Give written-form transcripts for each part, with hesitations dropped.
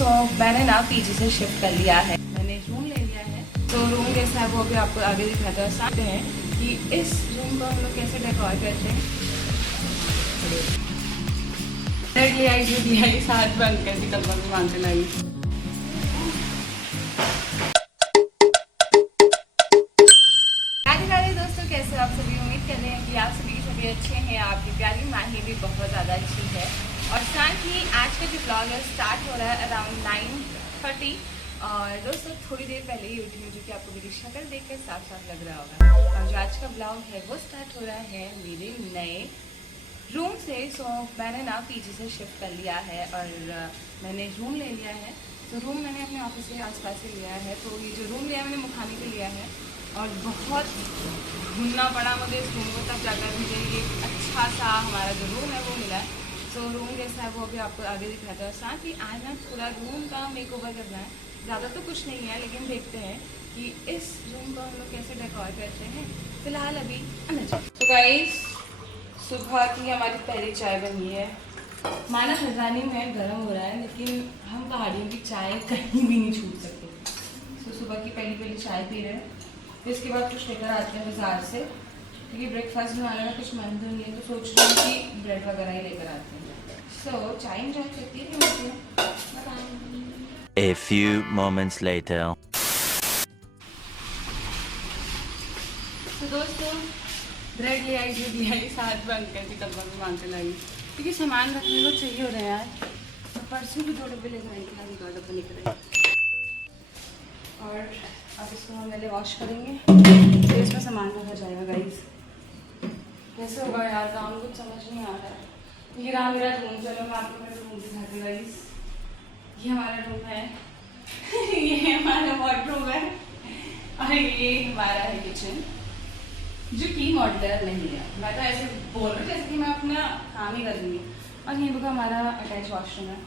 सो मैंने ना पीजी से शिफ्ट कर लिया है, मैंने रूम ले लिया है। तो रूम कैसा है वो भी आपको आगे दिखाते हैं। साथ हैं कि इस रूम को हम लोग कैसे डेकोर करते हैं। साथ बंद कर दी, तब भी मानते लगी। दोस्तों कैसे आप सभी, उम्मीद कर रहे हैं कि आप सभी अच्छे हैं। आपकी प्यारी माही भी बहुत ज़्यादा अच्छी है। और साथ ही आज का जो ब्लॉग है स्टार्ट हो रहा है अराउंड 9:30। और दोस्तों थोड़ी देर पहले ही उठी हूँ, जो कि आपको मेरी शक्ल देख कर साफ साफ लग रहा होगा। और जो आज का ब्लॉग है वो स्टार्ट हो रहा है मेरे नए रूम से। सो मैंने ना पीजी से शिफ्ट कर लिया है और मैंने रूम ले लिया है। तो रूम मैंने अपने ऑफिस के आसपास से लिया है। तो ये जो रूम लिया है मैंने मुखाने के लिया है और बहुत घूमना पड़ा मुझे इस रूम को, तब जाकर मुझे ये अच्छा सा हमारा जो रूम है वो मिला है। सो रूम कैसा है वो भी आपको आगे दिखाता है। साथ ही आज ना पूरा रूम का मेकओवर करना है। ज़्यादा तो कुछ नहीं है, लेकिन देखते हैं कि इस रूम को हम लोग कैसे डेकोर करते हैं। फिलहाल अभी अंदर। तो गाइस सुबह की हमारी पहली चाय बनी है। माना खजानी में गर्म हो रहा है, लेकिन हम पहाड़ियों की चाय कहीं भी नहीं छूट सकते। तो सुबह की पहली चाय पी रहे हैं। फिर इसके बाद कुछ लेकर आते हैं बाजार से, क्योंकि ब्रेकफास्ट बनाने में कुछ मन तो नहीं है। तो सोच रही हूँ कि ब्रेड वगैरह ही लेकर आते हैं। सो चाय इंजॉय करती है। A few moments later. तो दोस्तों ब्रेड ले आई, दूध ले आई, साथ बंद कर दी, तब भी मानते लगी, क्योंकि सामान रखने को चाहिए हो रहा है यार। तो परसों भी 2 डब्बे लेकर आई थी, 2 डब्बे लेकर आई। और अब इसको हम पहले वॉश करेंगे, फिर इसमें सामान रखा जाएगा। गाइस कैसे होगा यार काम, कुछ समझ नहीं आ रहा है। ये रहा मेरा रूम। चलो मैं आपको मेरा रूम दिखाती हूँ। गाइस ये हमारा रूम है ये हमारा वॉर्डरोब है और ये हमारा है किचन, जो कि मॉड्यूलर नहीं है। मैं तो ऐसे बोल रही हूँ जैसे कि मैं अपना काम ही कर रही हूँ। और ये बुका हमारा अटैच वॉशरूम है।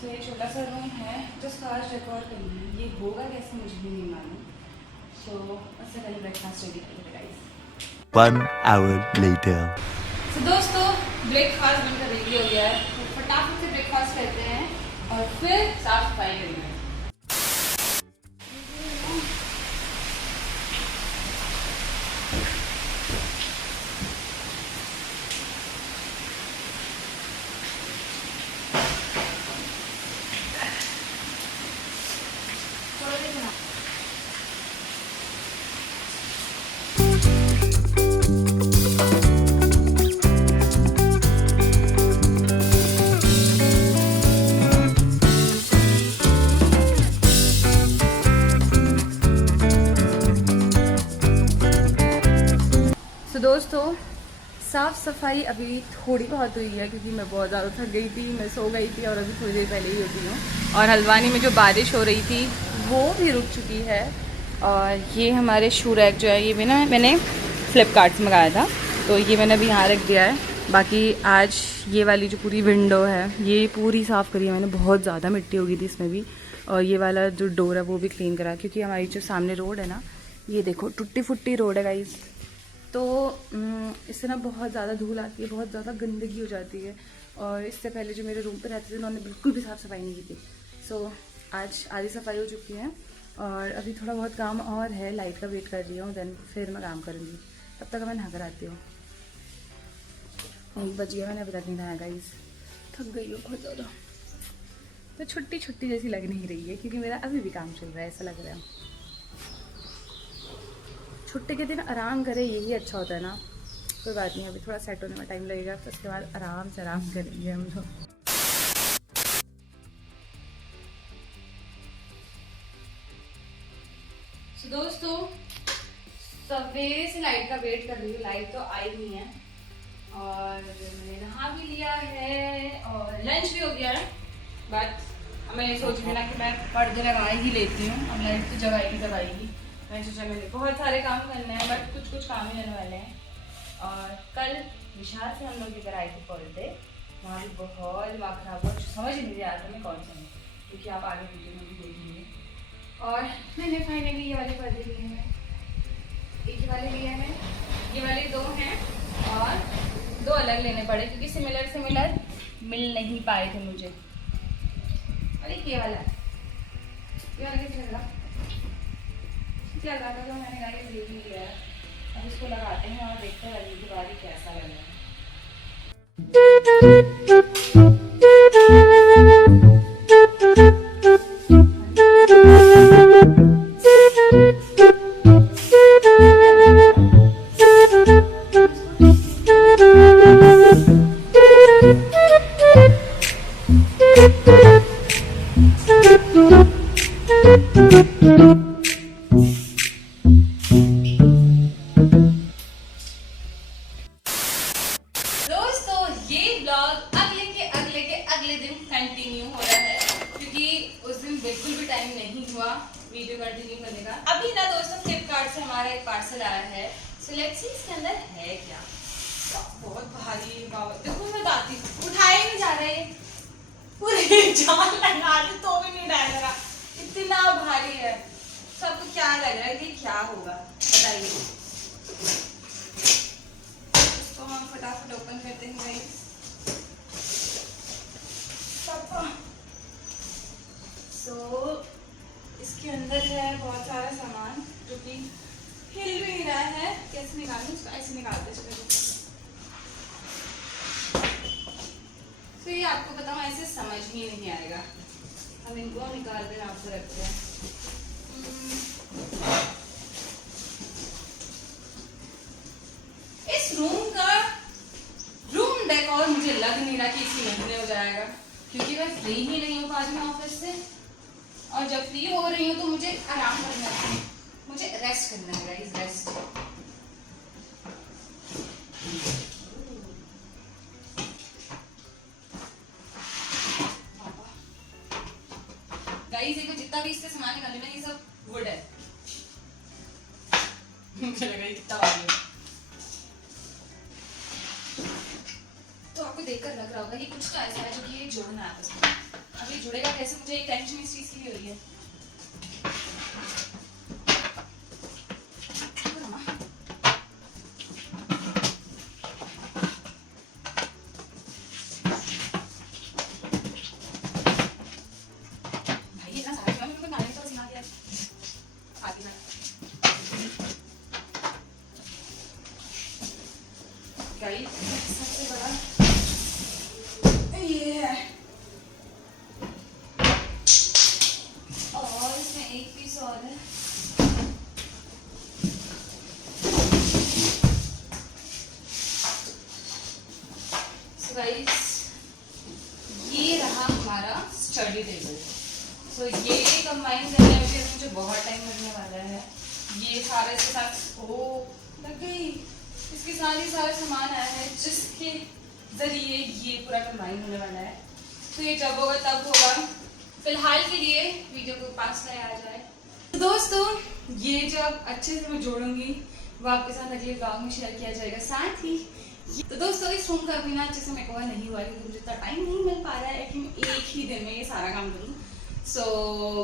तो ये छोटा सा रूम है, जिसका आज डेकोर करना है। ये होगा कैसे मुझे भी नहीं मालूम। सो उससे पहले ब्रेकफास्ट रेडी करेंगे गाइस। 1 hour later. तो दोस्तों ब्रेकफास्ट बनकर रेडी हो गया है। तो फटाफट से ब्रेकफास्ट करते हैं और फिर साफ सफाई करेंगे। दोस्तों साफ़ सफाई अभी थोड़ी बहुत हुई है, क्योंकि मैं बहुत ज़्यादा थक गई थी। मैं सो गई थी और अभी थोड़ी देर पहले ही उठी हूँ। और हल्द्वानी में जो बारिश हो रही थी वो भी रुक चुकी है। और ये हमारे शू रैक जो है, ये भी ना मैंने फ़्लिपकार्ट से मंगाया था, तो ये मैंने अभी यहाँ रख दिया है। बाकी आज ये वाली जो पूरी विंडो है ये पूरी साफ़ करी है मैंने। बहुत ज़्यादा मिट्टी हो गई थी इसमें भी। और ये वाला जो डोर है वो भी क्लीन करा, क्योंकि हमारी जो सामने रोड है ना, ये देखो टूटी फुट्टी रोड है गाइस। तो इससे ना बहुत ज़्यादा धूल आती है, बहुत ज़्यादा गंदगी हो जाती है। और इससे पहले जो मेरे रूम पे रहते थे उन्होंने बिल्कुल भी साफ़ सफाई नहीं की थी। सो आज आधी सफाई हो चुकी है और अभी थोड़ा बहुत काम और है। लाइट का वेट कर रही हूँ, देन फिर मैं काम करूँगी। तब तक मैं नहा कर आती हूँ। 1 बज गया, मैंने अभी तक नहीं नहाया गाइस। थक गई हूँ बहुत ज़्यादा। तो छुट्टी जैसी लग नहीं रही है, क्योंकि मेरा अभी भी काम चल रहा है, ऐसा लग रहा है। छुट्टी के दिन आराम करें यही अच्छा होता है ना। कोई बात नहीं, अभी थोड़ा सेट होने में टाइम लगेगा, तो उसके बाद आराम से आराम करेंगे हम लोग। तो दोस्तों सवेरे से लाइट का वेट कर रही हूँ, लाइट तो आई नहीं है। और मैंने नहा भी लिया है और लंच भी हो गया है। बट मैं ये सोच रही ना कि मैं पर्दे लगा ही लेती हूँ। अब लाइट तो जब आएगी। मैं सोचा मैंने बहुत सारे काम करने हैं, बट कुछ काम ही रहने वाले हैं। और कल विशाल से हम लोग लेकर आए थे पर्दे, वहाँ भी बहुत दिमाग खराब हुआ, समझ ही नहीं आ रहा था मैं कौन सा हूँ, क्योंकि आप आगे वीडियो में भी देखेंगे। और मैंने फाइनली ये वाले पर्दे लिए हैं। एक ही वाले लिए हैं, ये वाले 2 हैं और 2 अलग लेने पड़े, क्योंकि सिमिलर मिल नहीं पाए थे मुझे। और अरे ये वाला कैसे लगा? क्या लगा था? तो मैंने गाड़ी ले ही लिया है, अब इसको लगाते हैं और देखते हैं अगली बार ही कैसा लग रहा है। दोस्तों ये ब्लॉग अगले दिन कंटिन्यू हो रहा है, क्योंकि उस दिन बिल्कुल भी टाइम नहीं हुआ वीडियो कंटिन्यू करने का। अभी ना दोस्तों फ्लिपकार्ट से हमारा एक पार्सल आया है, सो लेट्स सी इसके अंदर है क्या। बहुत भारी है बाबा, देखो मैं बताती हूँ, उठाया ही नहीं जा रहा है, पूरे जान लगा दी तो भी नहीं उठाया जा रहा, इतना भारी है। सबको क्या लग रहा है कि क्या होगा बताइए। इसको हम फटाफट ओपन करते हैं गाइस। सो इसके अंदर है बहुत सारा सामान जो कि हिल भी नहीं रहा है। कैसे निकालूं इसको? ऐसे निकालते चलो। तो ये आपको बताऊं ऐसे समझ ही नहीं आएगा। हम इनको निकाल कर आपको रखते हैं। इस रूम डेकोर मुझे लग नहीं रहा कि इसी महीने हो जाएगा, क्योंकि मैं फ्री ही नहीं हो पा रही हूँ ऑफिस से, और जब फ्री हो रही हूँ तो मुझे आराम करना है, मुझे रेस्ट करना है गाइस, रेस्ट। गाइस देखो जितना भी इससे सामान निकाले ना ये सब वुड है। मुझे लगा ये कितना भारी है, तो आपको देखकर लग रहा होगा कि कुछ तो ऐसा है जो कि ये जोड़ना है आपस में। अब ये जुड़ेगा कैसे, मुझे एक टेंशन इस चीज की भी हो रही है। भाई इतना सारा काम मुझे गाने तो सिखा दिया आगे ना गाइस। सबसे बड़ा ये है, और इसमें एक पीस और है। सो गाइस ये रहा हमारा स्टडी टेबल। सो ये कंबाइन करने में मुझे बहुत टाइम लगने वाला है। ये सारे इसके साथ लग गई, इसके साथ ही सारा सामान आया है जिसके जरिए ये पूरा कंबाइन होने वाला है। तो ये जब होगा तब होगा, फिलहाल के लिए वीडियो को पास लाया आ जाए। तो दोस्तों ये जब अच्छे से मैं जोड़ूंगी वो आपके साथ अगले ब्लॉग में शेयर किया जाएगा। साथ ही तो दोस्तों इस रूम का अभी ना अच्छे से मेरे को नहीं हुआ, क्योंकि मुझे इतना टाइम नहीं मिल पा रहा है कि मैं एक ही दिन में ये सारा काम करूँ। सो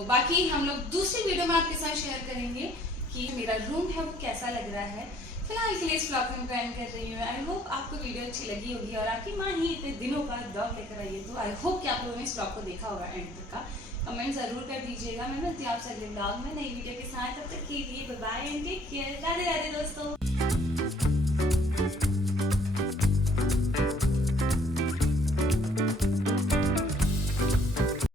बाकी हम लोग दूसरी वीडियो में आपके साथ शेयर करेंगे कि मेरा रूम है वो कैसा लग रहा है। फिलहाल के लिए इस ब्लॉग में मैं एंड कर रही हूँ। आई होप आपको वीडियो अच्छी लगी होगी, और आपकी माँ ही इतने दिनों बाद ब्लॉग लेकर आई है, तो आई होप कि आप लोगों ने इस ब्लॉग को देखा होगा एंड तक का। कमेंट जरूर कर दीजिएगा। मैं मिलती हूँ आपसे अगले ब्लॉग में नई वीडियो के साथ। तब तक के लिए bye bye and take care. Radhe Radhe दोस्तों।